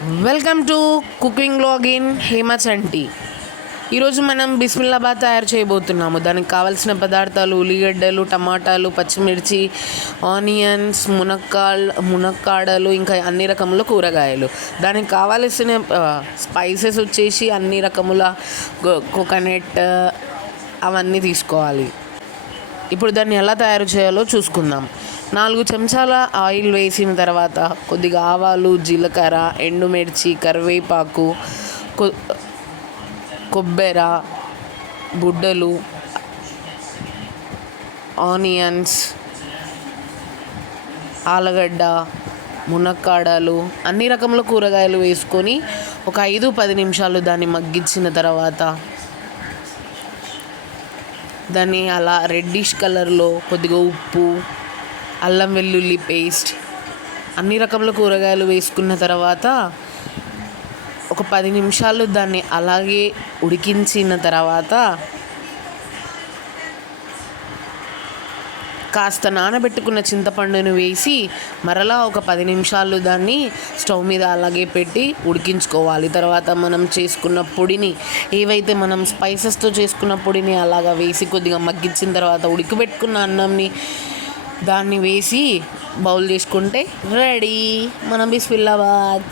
Welcome to cooking లాగిన్ హేమ చంటి. ఈరోజు మనం బిస్మిల్లాబాద్ తయారు చేయబోతున్నాము. దానికి కావాల్సిన పదార్థాలు ఉల్లిగడ్డలు, టమాటాలు, పచ్చిమిర్చి, ఆనియన్స్, మునక్కాడలు, ఇంకా అన్ని రకముల కూరగాయలు. దానికి కావాల్సిన స్పైసెస్ వచ్చేసి అన్ని రకముల కోకోనట్ అవన్నీ తీసుకోవాలి. ఇప్పుడు దాన్ని ఎలా తయారు చేయాలో చూసుకుందాం. 4 చెంచాల ఆయిల్ వేసిన తర్వాత కొద్దిగా ఆవాలు, జీలకర్ర, ఎండుమిర్చి, కరివేపాకు, కొబ్బెర గుడ్డలు, ఆనియన్స్, ఆలుగడ్డ, మునక్కాడలు, అన్ని రకముల కూరగాయలు వేసుకొని ఒక 5-10 నిమిషాలు దాన్ని మగ్గించిన తర్వాత దాన్ని అలా రెడ్డిష్ కలర్లో కొద్దిగా ఉప్పు, అల్లం వెల్లుల్లి పేస్ట్, అన్ని రకముల కూరగాయలు వేసుకున్న తర్వాత ఒక 10 నిమిషాలు దాన్ని అలాగే ఉడికించిన తర్వాత కాస్త నానబెట్టుకున్న చింతపండును వేసి మరలా ఒక 10 నిమిషాలు దాన్ని స్టవ్ మీద అలాగే పెట్టి ఉడికించుకోవాలి. తర్వాత మనం చేసుకున్న పొడిని, ఏవైతే మనం స్పైసెస్తో చేసుకున్న పొడిని అలాగా వేసి కొద్దిగా మగ్గించిన తర్వాత ఉడికిపెట్టుకున్న అన్నంని దాన్ని వేసి బౌల్ చేసుకుంటే రెడీ మన బిస్మిల్లాబాద్.